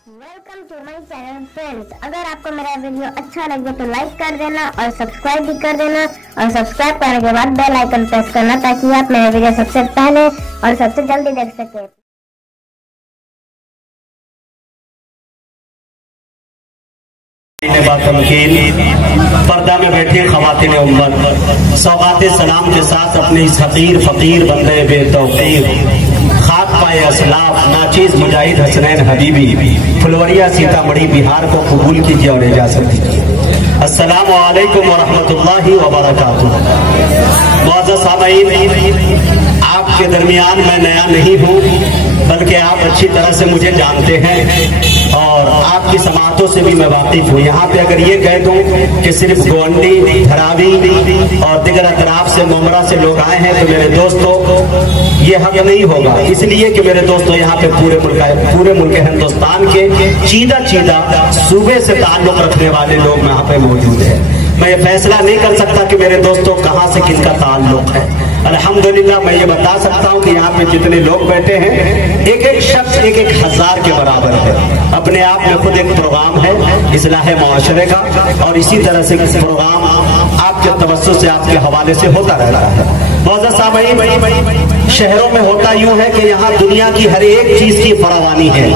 Welcome to my channel friends. अगर आपको मेरा वीडियो अच्छा लगे तो लाइक कर देना और सब्सक्राइब भी कर देना, और सब्सक्राइब करने के बाद बेल आइकन प्रेस करना ताकि आप मेरा वीडियो सबसे पहले और सबसे जल्दी देख सकें। पर्दा में बैठे खवातीन उम्मत सौगात सलाम के साथ अपने इस हकीर फकीर बंदे बेतौकीर खाक पाए असलाफ नाचीज मुजाहिद हसनैन हबीबी फुलवरिया सीतामढ़ी बिहार को कबूल कीजिए और इजाजत दीजिए। अस्सलामु अलैकुम व रहमतुल्लाहि व बरकातुहू। मुअज़्ज़ज़ सामईन, आपके दरमियान मैं नया नहीं हूँ, बल्कि आप अच्छी तरह से मुझे जानते हैं और आपकी समातों से भी मैं वाकिफ हूँ। यहाँ पे अगर ये कह दूँ कि सिर्फ गोंडी, धरावी और दिगर अतराफ से, मुमरा से लोग आए हैं, तो मेरे दोस्तों ये हक नहीं होगा। इसलिए कि मेरे दोस्तों यहाँ पे पूरे मुल्क हिंदुस्तान के चीदा सूबे से ताल्लुक रखने वाले लोग यहाँ पे मौजूद हैं। मैं ये फैसला नहीं कर सकता कि मेरे दोस्तों कहाँ से किसका ताल्लुक है। अल्हम्दुलिल्लाह मैं ये बता सकता हूँ कि यहाँ पे जितने लोग बैठे हैं, एक एक शख्स एक हजार के बराबर है। अपने आप में खुद एक प्रोग्राम है इस्लाह मुआशरे का, और इसी तरह से प्रोग्राम आपके तवज्जुह से, आपके हवाले से होता रहता है। मुअज़्ज़ज़ सामईन, शहरों में होता यूं है कि यहाँ दुनिया की हर एक चीज की फरावानी है।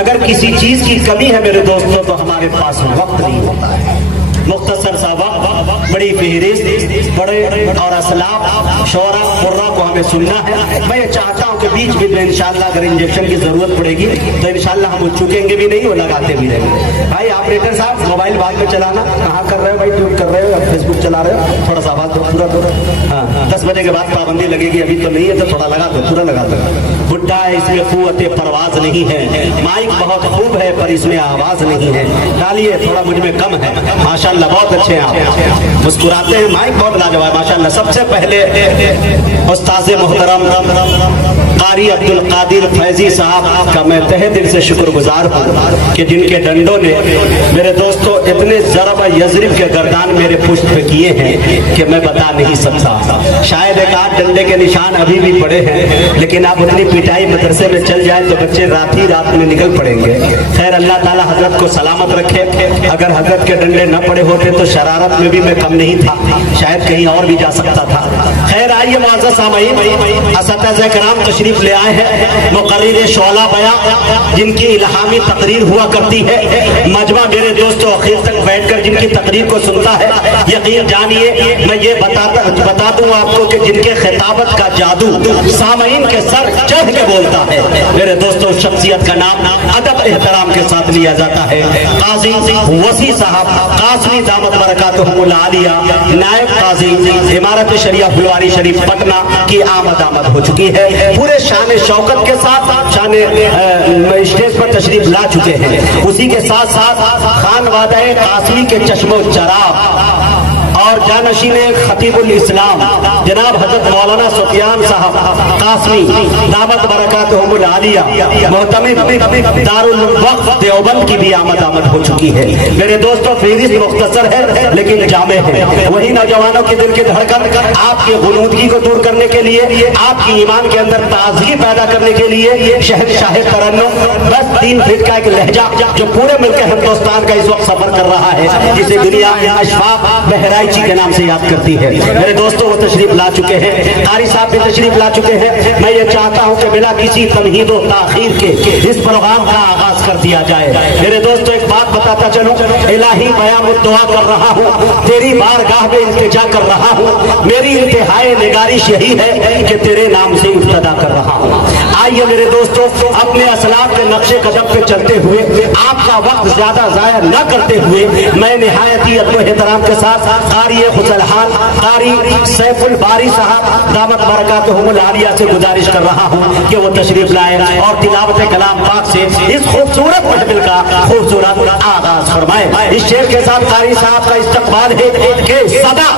अगर किसी चीज की कमी है मेरे दोस्तों, तो हमारे पास वक्त नहीं होता है। मुख्तसर सा वक्त, बड़ी फहरिस्त, बड़े और असलाफ शोरा कुर्रा को हमें सुनना है। मैं ये चाहता हूँ कि बीच बीच में इंशाअल्लाह अगर इंजेक्शन की जरूरत पड़ेगी तो इंशाअल्लाह हम चुकेंगे भी नहीं और लगाते भी रहेंगे। भाई ऑपरेटर साहब, मोबाइल बाद में चलाना। कहाँ कर रहे हो भाई? ट्यूब कर रहे हो, फेसबुक चला रहे हो? थोड़ा सा आवाज दो पूरा। हाँ, 10 बजे के बाद पाबंदी लगेगी, अभी तो नहीं है, तो थोड़ा लगा दो, पूरा लगा दो। बुढ़ा है, इसमें कुव्वत परवाज नहीं है। माइक बहुत खूब है पर इसमें आवाज नहीं है। डालिए, थोड़ा मुझ में कम है। माशाअल्लाह बहुत अच्छे हैं आप, मुस्कुराते हैं। माइक बहुत लाजवाब माशाअल्लाह। सबसे पहले उस्ताद मोहतरम कारी अब्दुल कादिर फैजी साहब का मैं तहे दिल से शुक्रगुजार हूँ कि जिनके डंडों ने मेरे दोस्तों इतने ज़रब यज़रिब के गर्दान मेरे पुष्ट पे किए हैं कि मैं बता नहीं सकता। शायद एक आध डंडे के निशान अभी भी पड़े हैं, लेकिन आप उतनी पिटाई मदरसे में चल जाए तो बच्चे रात ही रात में निकल पड़ेंगे। खैर, अल्लाह ताला हजरत को सलामत रखे। अगर हजरत के डंडे न पड़े होते तो शरारत में भी मैं कम नहीं था, शायद कहीं और भी जा सकता था। खैर, आइए मुअज़्ज़ज़ सामईन, असतिज़ा किराम तशरीफ ले आए हैं। मुक़र्रिर शोला बयां, जिनकी इल्हामी तकरीर हुआ करती है। मजमा मेरे दोस्तों आखिर तक बैठकर जिनकी तकरीर को सुनता है, यकीन जानिए मैं ये बता दूं आपको कि जिनके खिताबत का जादू सामईन के सर चढ़ के बोलता है। मेरे दोस्तों, शख्सियत का नाम अदब एहतराम के साथ लिया जाता है। काजी वसी साहब कासमी दामत बरकातुहुल आलिया, नायब काजी इमारत शरिया फुलवारी शरीफ पटना की आमद हो चुकी है। पूरे शान शौकत के साथ शान स्टेज पर तशरीफ ला चुके हैं। उसी के साथ साथ खान वादाए कासमी के चश्मो चराग और जानशीन खतीबुल इस्लाम जनाब हजरत मौलाना सुफियान साहब कासमी दामत बरकातुहुल आलिया मोहतमिम दारुल वक्फ देवबंद की भी आमद हो चुकी है। मेरे दोस्तों, फहरिस्त मुख्तसर है लेकिन जामे है। वही नौजवानों के दिल की धड़कन, आपकी गुनूदगी को दूर करने के लिए, आपकी ईमान के अंदर ताजगी पैदा करने के लिए शहंशाह तरन्नुम, बस 3 फीट का एक लहजा जो पूरे मुल्क हिंदुस्तान का इस वक्त सफर कर रहा है, जिसे दुनिया अशफाक बहराइची के नाम से याद करती है। मेरे दोस्तों, वो तशरीफ ला चुके हैं। कारी साहब भी तशरीफ ला चुके हैं। मैं ये चाहता हूँ कि बिना किसी तमहीद और ताखीर के इस प्रोग्राम का आगाज कर दिया जाए। मेरे दोस्तों, एक बात बताता चलूं, इलाही मैं दुआ कर रहा हूँ, तेरी बारगाह में इल्तिजा कर रहा हूँ। मेरी इंतहाई निगारिश यही है कि तेरे नाम से इब्तिदा कर रहा हूँ। आइए मेरे दोस्तों, अपने असलाफ के नक्शे कदम पे चलते हुए, आपका वक्त ज्यादा जाया न करते हुए, मैं निहायत ही अदब एहतराम के साथ कारी खुशलहाल कारी सैफुल बारी साहब दामत बरकातुहुल आलिया से गुजारिश कर रहा हूँ कि वो तशरीफ लाए और तिलावत कलाम पाक से इस खूबसूरत महफिल का खूबसूरत आगाज फरमाए। इस शेर के साथ कारी साहब का इस्तकबाल है कि सदा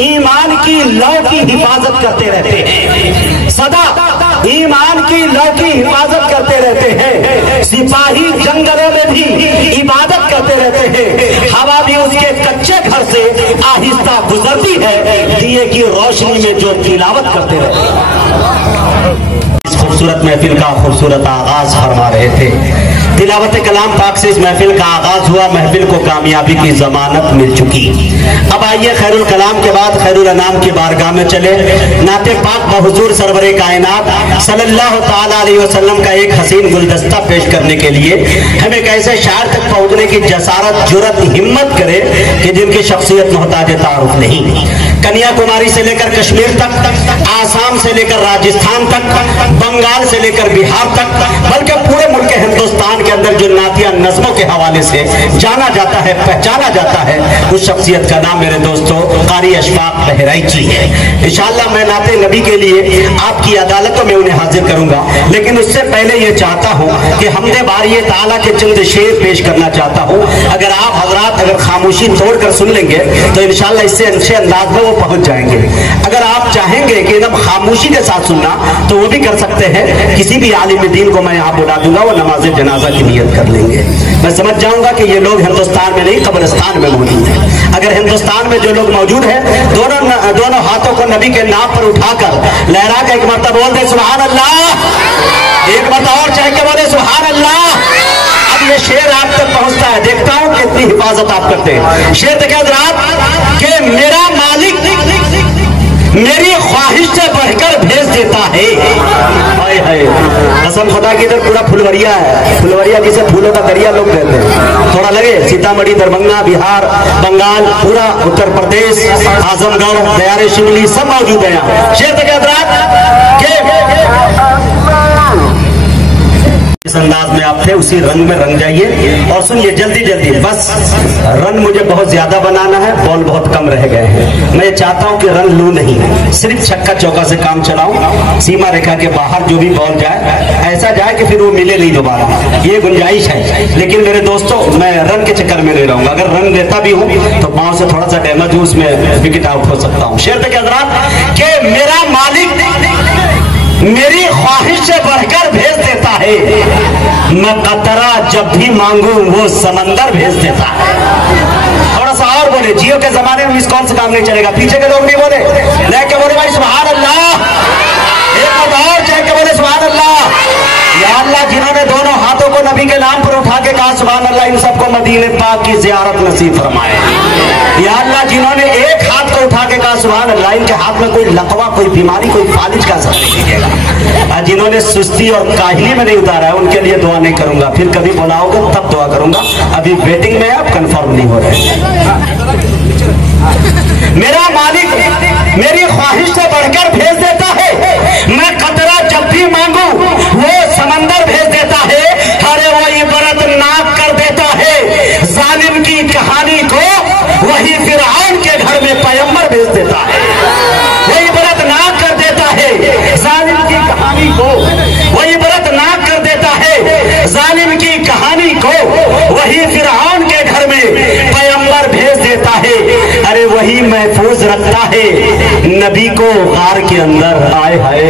ईमान की लौ की हिफाजत करते रहते हैं, सदा ईमान की लौ की हिफाजत करते रहते हैं। सिपाही जंगलों में भी इबादत करते रहते हैं। हवा भी उसके कच्चे घर से आहिस्ता गुजरती है, दिए की रोशनी में जो तिलावत करते रहते हैं। इस खूबसूरत महफिल का खूबसूरत आगाज फरमा रहे थे। तिलावत कलाम पाक से इस महफिल का आगाज हुआ, महफिल को कामयाबी की जमानत मिल चुकी। अब आइए खैरुल कलाम के बाद खैरुल अनाम की बारगाह में चले। नाते पाक बहुजूर सरवरे कायनात सल्लल्लाहु ताला अलैहि वसल्लम का एक हसीन गुलदस्ता पेश करने के लिए हम एक ऐसे शायर तक पहुंचने की जसारत, जुर्रत, हिम्मत करे कि जिनकी शख्सियत मोहताज तारुफ नहीं। कन्याकुमारी से लेकर कश्मीर तक, आसाम से लेकर राजस्थान तक, बंगाल से लेकर बिहार तक, बल्कि पूरे मुल्क हिंदुस्तान के अंदर जो नातिया नज़्मों के हवाले से जाना जाता है, पहचाना जाता है, उस शख्सियत का नाम मेरे दोस्तों कारी अशफाक बहराइची है। इंशाअल्लाह मैं नाते नबी के लिए आपकी अदालतों में उन्हें हाजिर करूंगा, लेकिन उससे पहले ये चाहता हूँ कि हमदे बारी ताला के चंद शेर पेश करना चाहता हूँ। अगर आप हजरात अगर खामोशी तोड़कर सुन लेंगे तो इंशाअल्लाह इससे अच्छे अंदाज में वो पहुंच जाएंगे। अगर आप चाहेंगे कि एकदम खामोशी के साथ सुनना तो वो भी कर सकते हैं। किसी भी आलिम दीन को मैं यहाँ बुला दूंगा, वो नमाज जनाजा की नियत कर लेंगे। मैं समझ जाऊंगा कि ये लोग हिंदुस्तान में नहीं कब्रिस्तान में मौजूद हैं। अगर हिंदुस्तान में जो लोग मौजूद हैं दोनों हाथों को नबी के नाम पर उठाकर लहरा के एक मरतबा बोल दे सुभान अल्लाह, एक मरतबा और चाह के बोले सुभान अल्लाह। अब ये शेर आप तक पहुंचता है, देखता हूं कितनी हिफाजत आप करते हैं। शेर देखिए हज़रात कि मेरा मालिक मेरी ख्वाहिश से बढ़कर भेज देता है। हाय हाय, कसम खुदा की, इधर पूरा फुलवरिया है। फुलवरिया जिसे फूलों का दरिया लोग कहते हैं। थोड़ा लगे सीतामढ़ी, दरभंगा, बिहार, बंगाल, पूरा उत्तर प्रदेश, आजमगढ़, दयारे शिवली सब मौजूद है यहाँ। शेर देखिए हज़रात के इस अंदाज में आप थे, उसी रंग में रंग जाइए और सुनिए जल्दी जल्दी। बस रन मुझे बहुत ज्यादा बनाना है, बॉल बहुत कम रह गए हैं। मैं चाहता हूं कि रन लूं नहीं, सिर्फ छक्का चौका से काम चलाऊं। सीमा रेखा के बाहर जो भी बॉल जाए ऐसा जाए कि फिर वो मिले नहीं दोबारा, ये गुंजाइश है। लेकिन मेरे दोस्तों मैं रन के चक्कर में नहीं रहूंगा। अगर रन लेता भी हूं तो पांव से थोड़ा सा डैमेज हो, उसमें विकेट आउट हो सकता हूं। शेर पे क्या कि मेरा मालिक मेरी ख्वाहिश से बढ़कर भेज देता है, मैं कतरा जब भी मांगू वो समंदर भेज देता है। थोड़ा सा और बोले, जियो के जमाने में मिस कॉल से काम नहीं चलेगा, पीछे के लोग नहीं बोले, लेके बोले भाई सुभान अल्लाह, एक और चेक के बोले सुभान अल्लाह। या अल्लाह जिन्होंने दोनों हाथों को नबी के नाम पर उठा के कहा सुभान अल्लाह, इन सबको मदीने पाक की ज़ियारत नसीब फरमाए। या अल्लाह जिन्होंने एक हाथ को उठा के कहा सुभान अल्लाह, इनके हाथ में कोई लकवा, कोई बीमारी, कोई फालिज का असर नहीं कीजिएगा। जिन्होंने सुस्ती और काहिली में नहीं उतारा है उनके लिए दुआ नहीं करूंगा, फिर कभी बुलाओगे तब दुआ करूंगा। अभी वेटिंग में आप कंफर्म नहीं हो रहे। मेरा मालिक मेरी ख्वाहिश से बढ़कर भेज देता है, मैं कतरा जब भी मांगू वो समंदर भेज देता है। अरे वो इबरत नाक कर देता है जालिम की कहानी को, वही फिरऔन के घर में पैगंबर भेज देता है। वो इबरत नाक कर देता है जालिम की कहानी को, वो इबरत नाक कर देता है जालिम की कहानी को, वही फिरऔन के घर में पैगंबर भेज देता है। अरे वही महफूज रखता है नबी को गार के अंदर, आए हाय,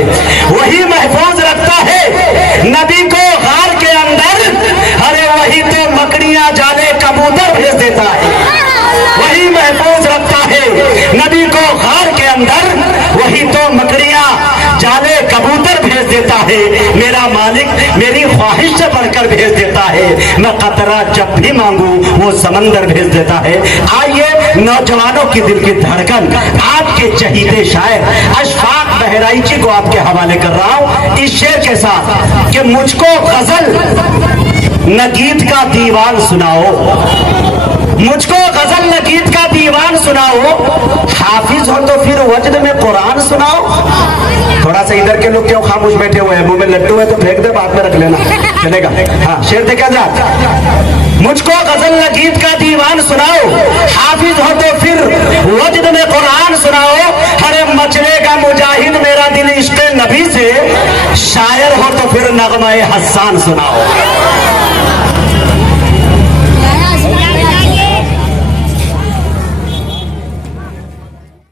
वही महफूज रखता है नबी को गार के अंदर। अरे वही तो मकड़ियां जाले कबूतर भेज देता है, वही महफूज रखता है नबी को गार के अंदर, वही तो मकड़ियां जाले कबूतर भेज देता है। मेरा मालिक मेरी ख्वाहिश से बढ़कर भेज देता है, मैं कतरा जब भी मांगू वो समंदर भेज देता है। आइए नौजवानों की दिल की धड़कन, आपके चहीते शायर अशफाक बहराइची को आपके हवाले कर रहा हूं इस शेर के साथ कि मुझको गजल न गीत का दीवान सुनाओ, मुझको गजल न गीत का दीवान सुनाओ, हाफिज हो तो फिर वजद में कुरान सुनाओ। थोड़ा सा इधर के लोग क्यों खामोश बैठे हुए हैं, मुंह में लड्डू है तो फेंक दे, बाद में रख लेना, चलेगा। हाँ शेर देखा जा, मुझको गजल न गीत का दीवान सुनाओ, हाफिज हो तो फिर वजद में कुरान सुनाओ। अरे मचलेगा मुजाहिद मेरा दिल इश्क़ नबी से, शायर हो तो फिर नगमा हसन सुनाओ।